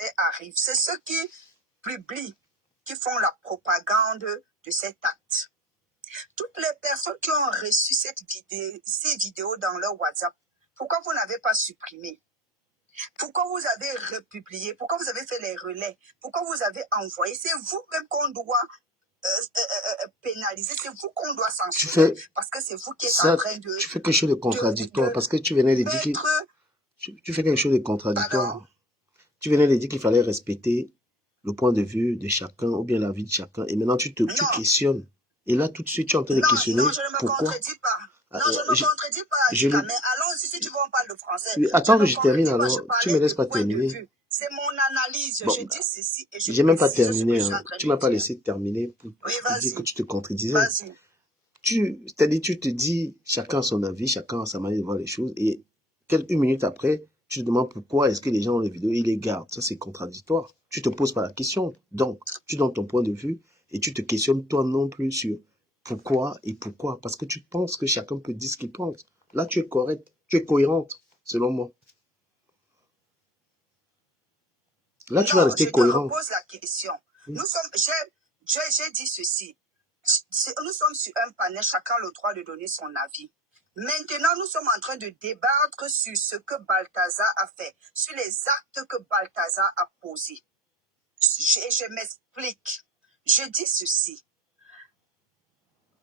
faits arrivent, c'est ceux qui publient, qui font la propagande de cet acte. Toutes les personnes qui ont reçu ces vidéos dans leur WhatsApp, pourquoi vous n'avez pas supprimé? Pourquoi vous avez republié? Pourquoi vous avez fait les relais? Pourquoi vous avez envoyé? C'est vous-même qu'on doit pénaliser, c'est vous qu'on doit censurer. Parce que c'est vous qui êtes en train de... Tu fais quelque chose de contradictoire parce que tu venais de dire tu fais quelque chose de contradictoire. Pardon? Tu venais de dire qu'il fallait respecter le point de vue de chacun ou bien la vie de chacun. Et maintenant, tu questionnes. Et là, tout de suite, tu es en train de questionner. Non, je ne me contredis pas. Non, je ne me contredis pas, Adika, mais allons-y, si tu veux, on parle de français. Attends que je termine alors. Tu me laisses pas terminer. C'est mon analyse. Bon, je dis ceci et je j'ai même pas précise ce que terminé. je suis en train Tu de m'as pas dire. laissé terminer pour te dire que tu te contredisais. Vas-y. C'est-à-dire, tu te dis, chacun a son avis, chacun a sa manière de voir les choses. Et une minute après, tu te demandes pourquoi est-ce que les gens ont les vidéos et ils les gardent. Ça, c'est contradictoire. Tu te poses pas la question. Donc, tu donnes ton point de vue et tu te questionnes toi non plus sur pourquoi et pourquoi. Parce que tu penses que chacun peut dire ce qu'il pense. Là, tu es correct, tu es cohérente, selon moi. Là, tu vas rester cohérent. Je te repose la question. Nous sommes, j'ai dit ceci. Nous sommes sur un panel, chacun a le droit de donner son avis. Maintenant, nous sommes en train de débattre sur ce que Balthazar a fait, sur les actes que Balthazar a posés. Je m'explique. Je dis ceci.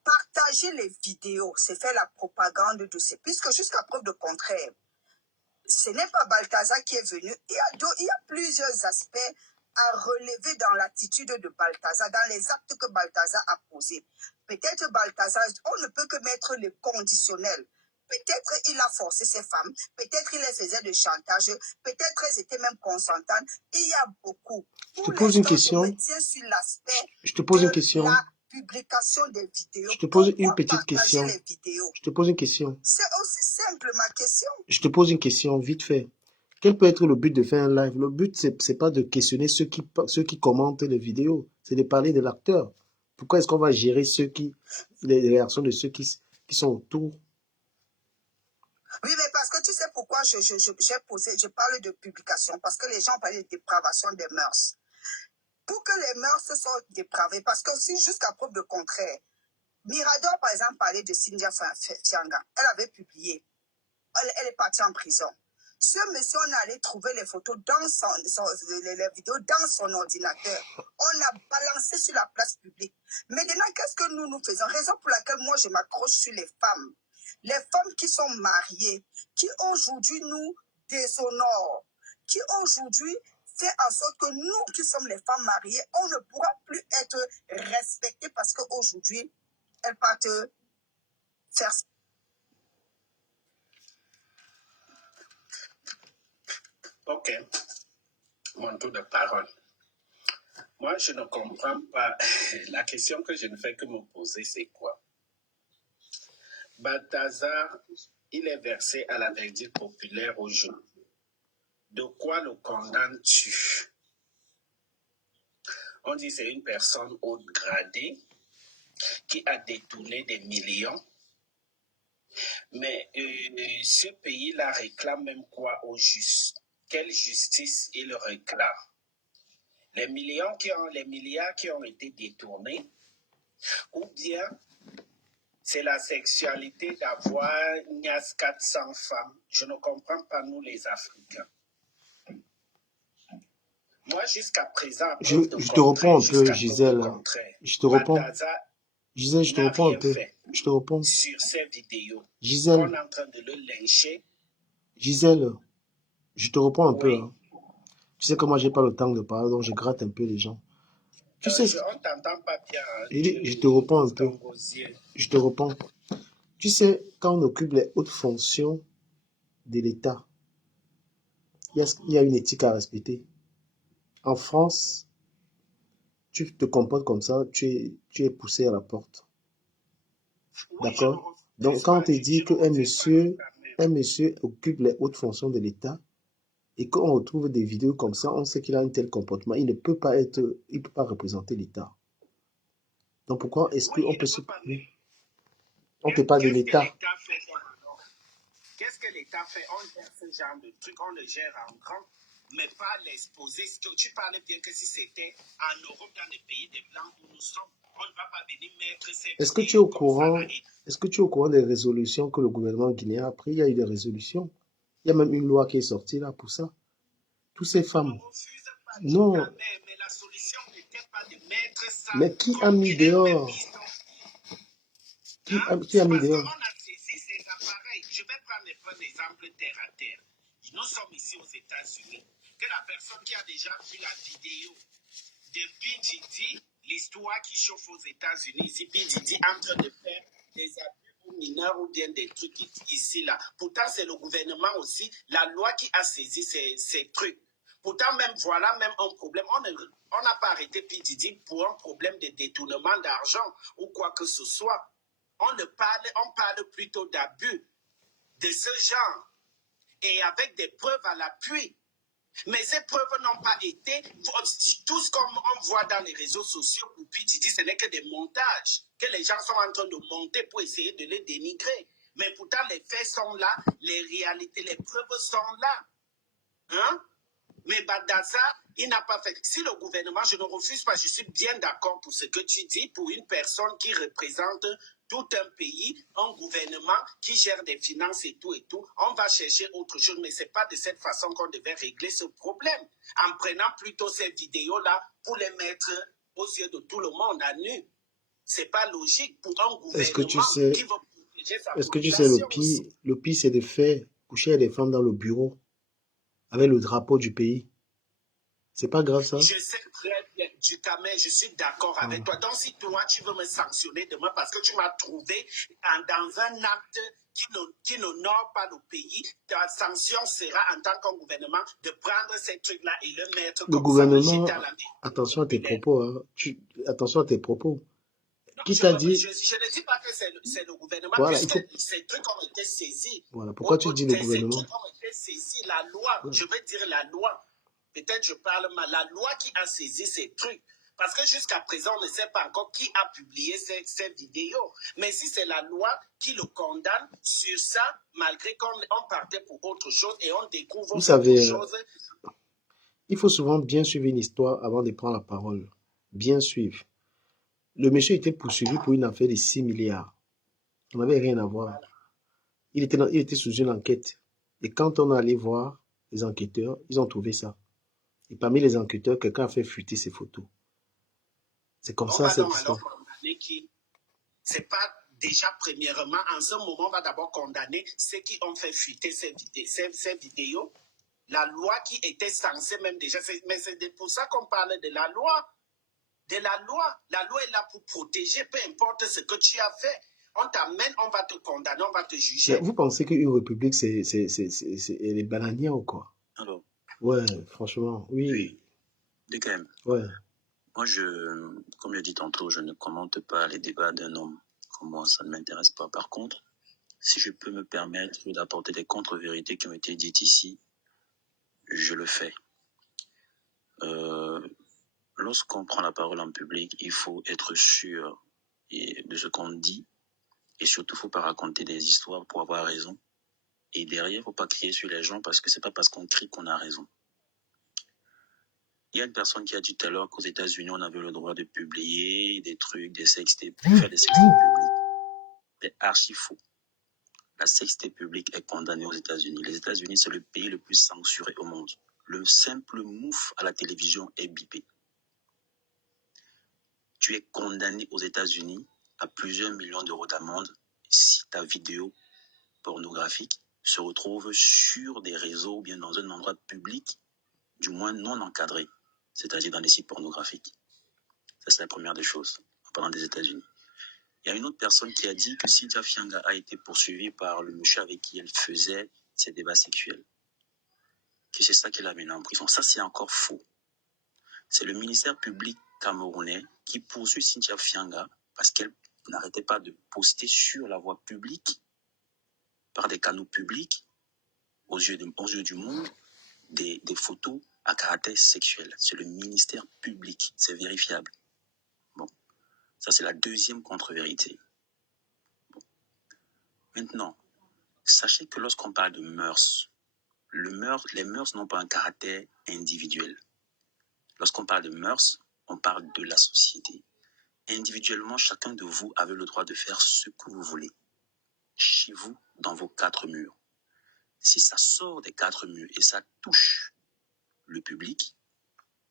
Partager les vidéos, c'est faire la propagande de ces... Puisque jusqu'à preuve de contraire, ce n'est pas Balthazar qui est venu. Il y a plusieurs aspects à relever dans l'attitude de Balthazar, dans les actes que Balthazar a posés. Peut-être Balthazar, on ne peut que mettre les conditionnels. Peut-être il a forcé ses femmes, peut-être il les faisait de chantage, peut-être elles étaient même consentantes. Il y a beaucoup. Je te pose une question. Je me tiens sur l'aspect Je te pose une question. La publication des vidéos. Je te pose une petite question. Les vidéos? Je te pose une question. C'est aussi simple ma question. Je te pose une question vite fait. Quel peut être le but de faire un live? Le but, c'est pas de questionner ceux qui commentent les vidéos. C'est de parler de l'acteur. Pourquoi est-ce qu'on va gérer les réactions de ceux qui sont autour? Oui, mais parce que tu sais pourquoi je parle de publication. Parce que les gens parlaient de dépravation des mœurs. Pour que les mœurs soient dépravées, parce que si jusqu'à preuve de contraire, Mirador, par exemple, parlait de Cynthia Fianga. Elle avait publié. Elle est partie en prison. Ce monsieur, on est allé trouver les photos dans les vidéos dans son ordinateur. On a balancé sur la place publique. Maintenant, qu'est-ce que nous faisons? Raison pour laquelle moi, je m'accroche sur les femmes. Les femmes qui sont mariées, qui aujourd'hui nous déshonorent, qui aujourd'hui fait en sorte que nous qui sommes les femmes mariées, on ne pourra plus être respectées parce qu'aujourd'hui, elles partent faire... Ok, mon tour de parole. Moi, je ne comprends pas. La question que je ne fais que me poser, c'est quoi? Balthazar, il est versé à la verdict populaire aujourd'hui. De quoi le condamnes-tu? On dit que c'est une personne haute gradée qui a détourné des millions. Mais ce pays-là réclame même quoi au juste? Quelle justice il réclame? Les milliards qui ont été détournés, ou bien c'est la sexualité d'avoir 400 femmes. Je ne comprends pas, nous les Africains. Moi, jusqu'à présent, je te reprends un peu, Gisèle. Je te reprends. Gisèle, je te reprends un peu. Je te reprends. Sur ces vidéos. Gisèle. On est en train de le lyncher. Gisèle, je te reprends un peu. Hein. Tu sais que moi, j'ai pas le temps de parler, donc je gratte un peu les gens. Tu sais, on t'entend pas bien. Je te reprends un peu. Je te reprends. Tu sais, quand on occupe les hautes fonctions de l'État, il y a une éthique à respecter. En France, tu te comportes comme ça, tu es poussé à la porte. D'accord? Donc, quand on te dit qu'un monsieur occupe les hautes fonctions de l'État et qu'on retrouve des vidéos comme ça, on sait qu'il a un tel comportement. Il ne peut pas représenter l'État. Donc, pourquoi est-ce qu'on peut se... On te parle de l'État. Qu'est-ce que l'État fait? On gère ce genre de truc, on le gère en grand. mais pas l'exposer. Tu parlais bien que si c'était en Europe, dans les pays des Blancs où nous sommes, on ne va pas venir mettre ces Est-ce que tu es au vidéos comme ça là. courant, est-ce que tu es au courant des résolutions que le gouvernement guinéen a prises? Il y a eu des résolutions. Il y a même une loi qui est sortie là pour ça. Toutes ces On femmes. ne refuse pas tout Non, jamais, mais la solution n'était pas de mettre ça mais qui a comme mis eux-mêmes dehors? ils ont. Qui Hein? a mis Parce qu'on dehors? a saisi ces appareils. Je vais prendre un exemple terre à terre. Nous sommes ici aux États-Unis. Que la personne qui a déjà vu la vidéo de P. Diddy, l'histoire qui chauffe aux États-Unis, ici, P. Diddy en train de faire des abus aux mineurs ou bien des trucs ici, là. Pourtant, c'est le gouvernement aussi, la loi qui a saisi ces trucs. Pourtant, même voilà même un problème. On n'a pas arrêté P. Diddy pour un problème de détournement d'argent ou quoi que ce soit. On parle plutôt d'abus de ce genre et avec des preuves à l'appui. Mais ces preuves n'ont pas été, tout ce qu'on voit dans les réseaux sociaux, ou puis Didi, ce n'est que des montages que les gens sont en train de monter pour essayer de les dénigrer. Mais pourtant, les faits sont là, les réalités, les preuves sont là. Hein? Mais Badaza, il n'a pas fait. Si le gouvernement, je ne refuse pas, je suis bien d'accord pour ce que tu dis, pour une personne qui représente tout un pays, un gouvernement qui gère des finances et tout, on va chercher autre chose. Mais ce n'est pas de cette façon qu'on devait régler ce problème. En prenant plutôt ces vidéos-là pour les mettre aux yeux de tout le monde à nu. Ce n'est pas logique pour un Est-ce que tu gouvernement sais, qui veut protéger sa est-ce que tu sais population aussi. le pire c'est de faire coucher des femmes dans le bureau avec le drapeau du pays. C'est pas grave ça? Je sais très bien, Ducamel, je suis d'accord avec toi. Donc, si toi, tu veux me sanctionner demain parce que tu m'as trouvé dans un acte qui n'honore pas le pays, ta sanction sera, en tant qu'un gouvernement, de prendre ces trucs-là et le mettre Le comme ça, le jeter gouvernement, à la mer. attention à tes propos, hein. Attention à tes propos. Non, Qui je t'a dit? ne dis pas que c'est le gouvernement, Voilà, il puisque faut. ces trucs ont été saisis. Voilà, pourquoi tu dis le Ces gouvernement? trucs ont été saisis. La loi, Ouais. je veux dire la loi. Peut-être je parle mal. La loi qui a saisi ces trucs. Parce que jusqu'à présent, on ne sait pas encore qui a publié ces vidéos. Mais si c'est la loi qui le condamne sur ça, malgré qu'on partait pour autre chose et on découvre Vous autre savez, chose. il faut souvent bien suivre une histoire avant de prendre la parole. Bien suivre. Le monsieur était poursuivi pour une affaire de 6 milliards. On n'avait rien à voir. Il était sous une enquête. Et quand on est allé voir les enquêteurs, ils ont trouvé ça. Et parmi les enquêteurs, quelqu'un a fait fuiter ses photos. C'est comme On ça va cette donc alors histoire. condamner qui. C'est pas déjà premièrement, en ce moment, on va d'abord condamner ceux qui ont fait fuiter ces vidéos. La loi qui était censée même déjà, mais c'est pour ça qu'on parle de la loi. De la loi. La loi est là pour protéger, peu importe ce que tu as fait. On t'amène, on va te condamner, on va te Mais juger. vous pensez qu'une république, elle est bananière ou quoi? Alors, Ouais, franchement, oui. DKM, Ouais. moi, comme je dis tantôt, je ne commente pas les débats d'un homme. Comme moi, ça ne m'intéresse pas. Par contre, si je peux me permettre d'apporter des contre-vérités qui ont été dites ici, je le fais. Lorsqu'on prend la parole en public, il faut être sûr de ce qu'on dit et surtout, il ne faut pas raconter des histoires pour avoir raison. Et derrière, il ne faut pas crier sur les gens parce que ce n'est pas parce qu'on crie qu'on a raison. Il y a une personne qui a dit tout à l'heure qu'aux États-Unis, on avait le droit de publier des trucs, des sextapes, faire des sextapes publics. C'est archi faux. La sextape publique est condamnée aux États-Unis. Les États-Unis, c'est le pays le plus censuré au monde. Le simple mouf à la télévision est bipé. Tu es condamné aux États-Unis à plusieurs millions d'euros d'amende si ta vidéo pornographique se retrouve sur des réseaux ou bien dans un endroit public, du moins non encadré, c'est-à-dire dans des sites pornographiques. Ça, c'est la première des choses, en parlant des États-Unis. Il y a une autre personne qui a dit que Cynthia Fianga a été poursuivie par le monsieur avec qui elle faisait ses débats sexuels. Que c'est ça qui l'a amené en prison. Ça, c'est encore faux. C'est le ministère public camerounais qui poursuit Cynthia Fianga parce qu'elle n'arrêtait pas de poster sur la voie publique, par des canaux publics, aux yeux du monde, des photos à caractère sexuel. C'est le ministère public. C'est vérifiable. Bon. Ça, c'est la deuxième contre-vérité. Bon. Maintenant, sachez que lorsqu'on parle de mœurs, les mœurs n'ont pas un caractère individuel. Lorsqu'on parle de mœurs, on parle de la société. Individuellement, chacun de vous avait le droit de faire ce que vous voulez, chez vous, dans vos 4 murs. Si ça sort des 4 murs et ça touche le public,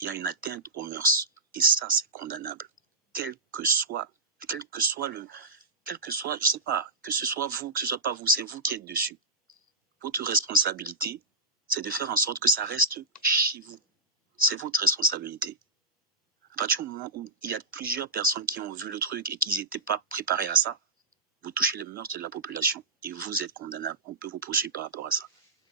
il y a une atteinte aux mœurs. Et ça, c'est condamnable. Quel que soit, je sais pas, que ce soit vous, que ce soit pas vous, c'est vous qui êtes dessus. Votre responsabilité, c'est de faire en sorte que ça reste chez vous. C'est votre responsabilité. À partir du moment où il y a plusieurs personnes qui ont vu le truc et qui n'étaient pas préparées à ça, vous touchez les mœurs de la population et vous êtes condamnable. On peut vous poursuivre par rapport à ça.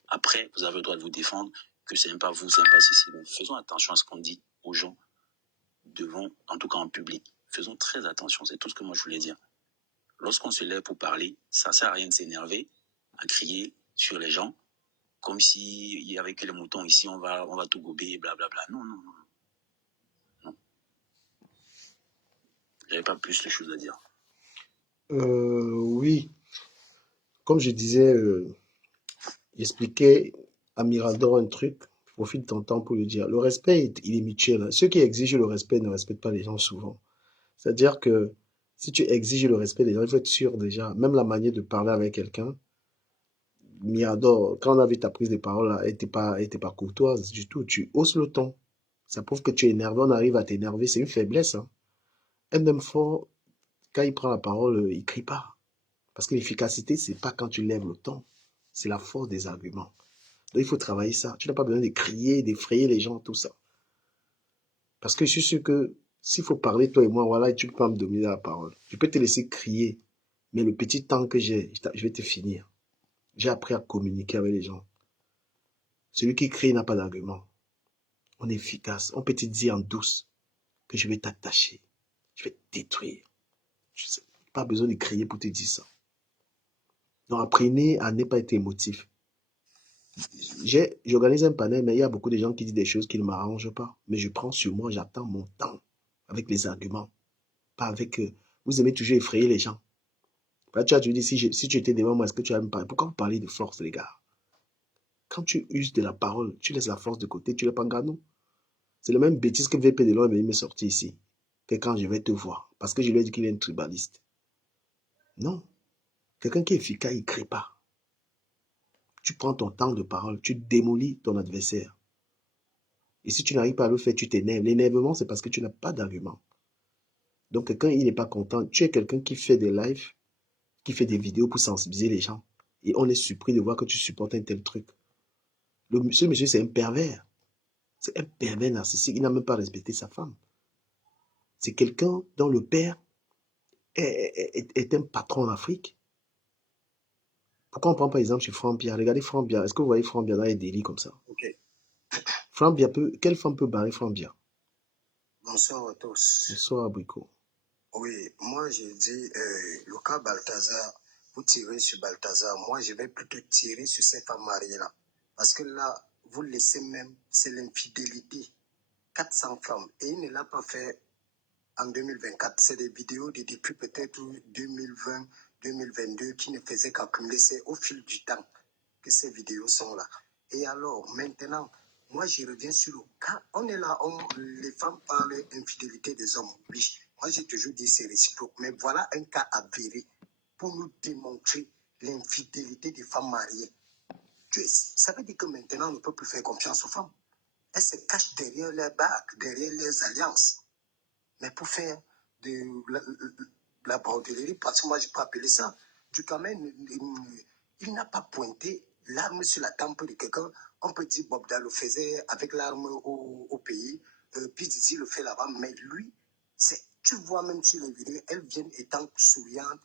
Après, vous avez le droit de vous défendre, que c'est même pas vous, c'est même pas ceci. Donc, faisons attention à ce qu'on dit aux gens devant, en tout cas en public. Faisons très attention, c'est tout ce que moi je voulais dire. Lorsqu'on se lève pour parler, ça sert à rien de s'énerver, à crier sur les gens, comme si il y avait que les moutons ici, on va tout gober, blablabla. Non, non, non, non. J'avais pas plus de choses à dire. Oui, comme je disais, j'expliquais à Mirador un truc. Je profite de ton temps pour le dire. Le respect, il est mutuel. Ceux qui exigent le respect ne respectent pas les gens souvent. C'est-à-dire que si tu exiges le respect des gens, il faut être sûr déjà, même la manière de parler avec quelqu'un. Mirador, quand on a vu ta prise de parole, là, elle était pas courtoise du tout. Tu hausses le ton. Ça prouve que tu es énervé. On arrive à t'énerver. C'est une faiblesse. Hein. Un homme fort, quand il prend la parole, il crie pas. Parce que l'efficacité, c'est pas quand tu lèves le ton. C'est la force des arguments. Donc il faut travailler ça. Tu n'as pas besoin de crier, d'effrayer les gens, tout ça. Parce que je suis sûr que s'il faut parler, toi et moi, voilà, et tu peux pas me dominer la parole. Je peux te laisser crier, mais le petit temps que j'ai, je vais te finir. J'ai appris à communiquer avec les gens. Celui qui crie n'a pas d'argument. On est efficace. On peut te dire en douce que je vais t'attacher. Je vais te détruire. Je sais, pas besoin de crier pour te dire ça. Donc apprenez à ne pas être émotif. J'organise un panel, mais il y a beaucoup de gens qui disent des choses qui ne m'arrangent pas. Mais je prends sur moi, j'attends mon temps avec les arguments. Pas avec... vous aimez toujours effrayer les gens. Là, tu as dit, si tu étais devant moi, est-ce que tu vas me parler? Pourquoi vous parlez de force, les gars? Quand tu uses de la parole, tu laisses la force de côté, tu l'es pas nous. C'est la même bêtise que VP de l'homme est venu me sortir ici. Que quand je vais te voir. Parce que je lui ai dit qu'il est un tribaliste. Non. Quelqu'un qui est efficace, il ne crie pas. Tu prends ton temps de parole, tu démolis ton adversaire. Et si tu n'arrives pas à le faire, tu t'énerves. L'énervement, c'est parce que tu n'as pas d'argument. Donc, quelqu'un, il n'est pas content. Tu es quelqu'un qui fait des lives, qui fait des vidéos pour sensibiliser les gens. Et on est surpris de voir que tu supportes un tel truc. Ce monsieur, c'est un pervers. C'est un pervers narcissique. Il n'a même pas respecté sa femme. C'est quelqu'un dont le père est un patron en Afrique. Pourquoi on prend par exemple chez Franck Bia? Regardez Franck Bia. Est-ce que vous voyez Franck Bia dans les délits comme ça? Ok. Franck Bia quelle femme peut barrer Franck Bia? Bonsoir à tous. Bonsoir, Abrico. Oui, moi j'ai dit, le cas Balthazar, vous tirez sur Balthazar. Moi, je vais plutôt tirer sur cette femme mariée-là. Parce que là, vous laissez même, c'est l'infidélité. 400 femmes. Et il ne l'a pas fait en 2024. C'est des vidéos de depuis peut-être 2020, 2022 qui ne faisaient qu'accumuler. C'est au fil du temps que ces vidéos sont là. Et alors, maintenant, moi, je reviens sur le cas. On est là, les femmes parlent d'infidélité des hommes. Oui, moi, j'ai toujours dit c'est réciproque. Mais voilà un cas avéré pour nous démontrer l'infidélité des femmes mariées. Ça veut dire que maintenant, on ne peut plus faire confiance aux femmes. Elles se cachent derrière leurs bagues, derrière leurs alliances. Mais pour faire de la broderie, parce que moi, je peux appeler ça, du Cameroun, il n'a pas pointé l'arme sur la tempe de quelqu'un. On peut dire Bob Dal le faisait avec l'arme au pays, puis Zizi le fait là-bas, mais lui, tu vois même sur les vidéos, elles viennent étant souriantes.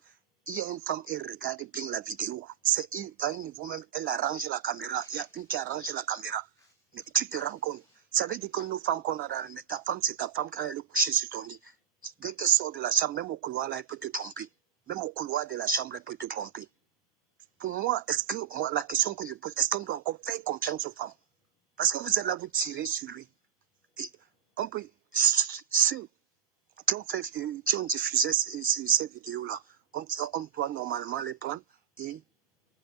Il y a une femme, elle regarde bien la vidéo. C'est à un niveau même, elle arrange la caméra. Il y a une qui arrange la caméra. Mais tu te rends compte, ça veut dire que nos femmes qu'on a dans le... Mais ta femme, c'est ta femme quand elle est couchée sur ton lit. Dès qu'elle sort de la chambre, même au couloir, là, elle peut te tromper. Même au couloir de la chambre, elle peut te tromper. Pour moi, la question que je pose, est-ce qu'on doit encore faire confiance aux femmes? Parce que vous êtes là, vous tirez sur lui. Et on peut... Ceux qui ont diffusé ces vidéos-là, on doit normalement les prendre et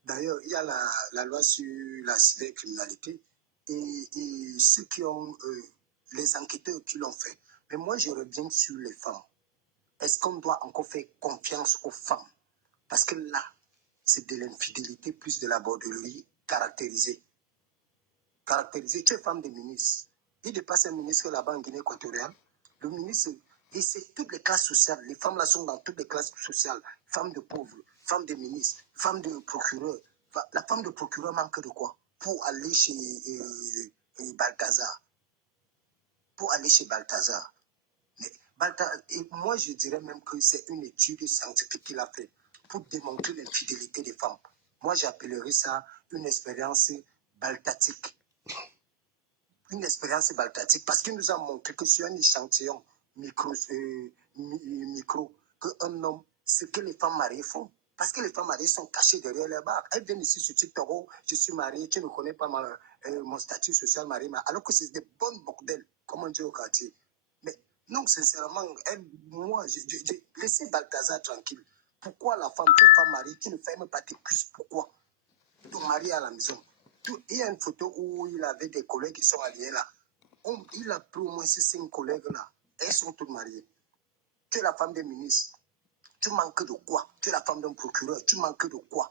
D'ailleurs, il y a la loi sur la cybercriminalité et ceux qui ont, les enquêteurs qui l'ont fait. Mais moi, je reviens sur les femmes. Est-ce qu'on doit encore faire confiance aux femmes? Parce que là, c'est de l'infidélité plus de la bordellerie caractérisée. Tu es femme de ministre. Il dépasse un ministre là-bas en Guinée équatoriale. Le ministre, et c'est toutes les classes sociales. Les femmes là sont dans toutes les classes sociales. Femmes de pauvres, femmes de ministres, femmes de procureurs. La femme de procureur manque de quoi? Pour aller chez Balthazar. Pour aller chez Balthazar. Mais et moi, je dirais même que c'est une étude scientifique qu'il a fait pour démontrer l'infidélité des femmes. Moi, j'appellerais ça une expérience baltatique. Une expérience baltatique parce qu'il nous a montré que sur un échantillon micro qu'un homme, ce que les femmes mariées font. Parce que les femmes mariées sont cachées derrière leur barbe. Elles viennent ici sur TikTok, oh, je suis mariée, tu ne connais pas mon statut social marié, alors que c'est des bonnes bordels, comme on dit au quartier. Mais non, sincèrement, moi, laissez Balthazar tranquille. Pourquoi la femme, tu es femme mariée, tu ne fermes pas tes cuisses? Pourquoi? Ton mari à la maison. Il y a une photo où il avait des collègues qui sont alliés là. Il a pris au moins ces 5 collègues là. Elles sont toutes mariées. Tu es la femme des ministres. Tu manques de quoi? Tu es la femme d'un procureur. Tu manques de quoi?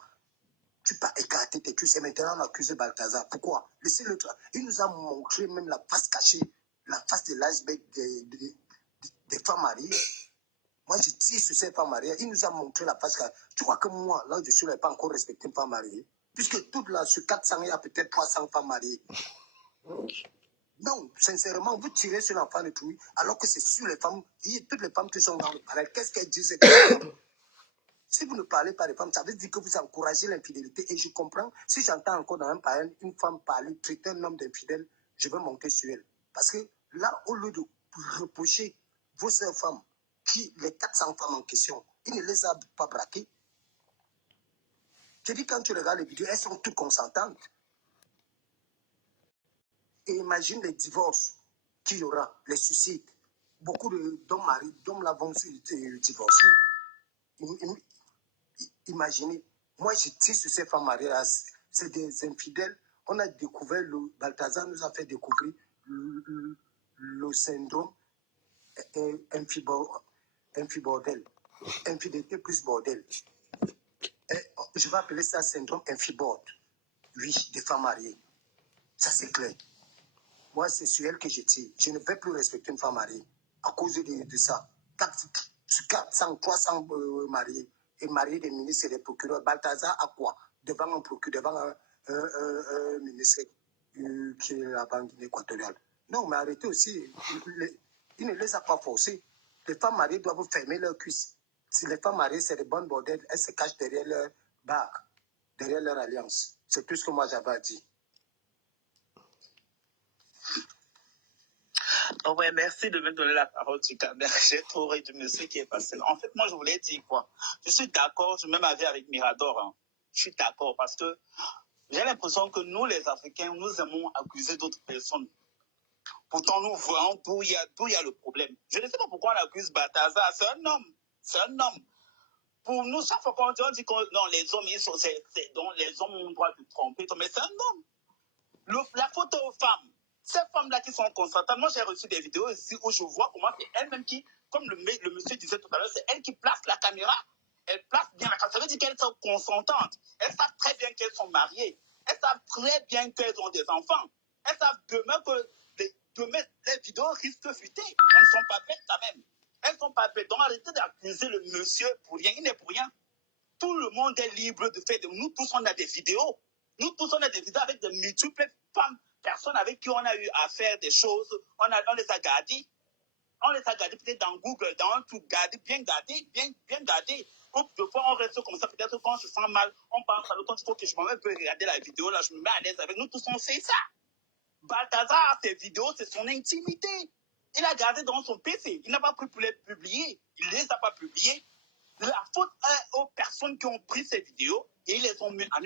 Tu peux écarter tes cuisses. Et maintenant, on accuse Balthazar. Pourquoi? Laissez-le. Il nous a montré même la face cachée, la face de l'iceberg des femmes mariées. Moi, je tire sur ces femmes mariées. Il nous a montré la face cachée. Tu crois que moi, là, je suis là, pas encore respecté une femme mariée? Puisque toutes là, sur 400, il y a peut-être 300 femmes mariées. Non, sincèrement, vous tirez sur l'enfant de tout, alors que c'est sur les femmes, toutes les femmes qui sont dans le parallèle. Qu'est-ce qu'elles disent? Si vous ne parlez pas des femmes, ça veut dire que vous encouragez l'infidélité. Et je comprends, si j'entends encore dans un parallèle une femme parler, traiter un homme d'infidèle, je vais monter sur elle. Parce que là, au lieu de reprocher vos sœurs femmes, les 400 femmes en question, il ne les a pas braquées. Je dis, quand tu regardes les vidéos, elles sont toutes consentantes. Et imagine les divorces qu'il y aura, les suicides. Beaucoup d'hommes là vont se divorcer. Imaginez, moi je tire sur ces femmes mariées, c'est des infidèles. On a découvert, Balthazar nous a fait découvrir le syndrome infibordel. Infidélité plus bordel. Je vais appeler ça syndrome infiborde. Oui, des femmes mariées. Ça c'est clair. Moi, c'est sur elle que je tire. Je ne vais plus respecter une femme mariée à cause de ça. 400, 300 mariés et mariés des ministres et des procureurs. Balthazar a quoi? Devant un procureur, devant un ministre qui est la Banque équatoriale. Non, mais arrêtez aussi. Il ne les a pas forcés. Les femmes mariées doivent fermer leurs cuisses. Si les femmes mariées, c'est des bonnes bordelles, elles se cachent derrière leur barre, derrière leur alliance. C'est tout ce que moi j'avais à dire. Oh ouais, merci de me donner la parole, Tukamer. J'ai trop ri du monsieur qui est passé. En fait, moi, je voulais dire quoi? Je suis d'accord, je suis même avis avec Mirador. Hein. Je suis d'accord parce que j'ai l'impression que nous, les Africains, nous aimons accuser d'autres personnes. Pourtant, nous voyons d'où il y a le problème. Je ne sais pas pourquoi on accuse Balthazar. C'est un homme. C'est un homme. Pour nous, chaque fois qu'on dit que non, les hommes, les hommes ont le droit de tromper, mais c'est un homme. La faute aux femmes. Ces femmes-là qui sont consentantes, moi j'ai reçu des vidéos ici où je vois comment c'est elle-même qui, comme le monsieur disait tout à l'heure, c'est elle qui place la caméra. Elle place bien la caméra. Ça veut dire qu'elles sont consentantes. Elles savent très bien qu'elles sont mariées. Elles savent très bien qu'elles ont des enfants. Elles savent demain les vidéos risquent de fuiter. Elles ne sont pas bêtes quand même. Elles ne sont pas bêtes. Donc arrêtez d'accuser le monsieur pour rien. Il n'est pour rien. Tout le monde est libre de faire. Nous tous, on a des vidéos. Nous tous, on a des vidéos avec de multiples femmes, personnes avec qui on a eu à faire des choses. On les a gardées. On les a gardées peut-être dans Google, dans un truc bien gardé. De fois, on reste comme ça. Peut-être quand je sens mal, on pense à l'autre. Il faut que je me mette un peu regarder la vidéo. Là, je me mets à l'aise avec nous tous. On fait ça. Balthazar, ses vidéos, c'est son intimité. Il a gardé dans son PC. Il n'a pas pris pour les publier. Il ne les a pas publiées. La faute est aux personnes qui ont pris ces vidéos et ils les ont mis en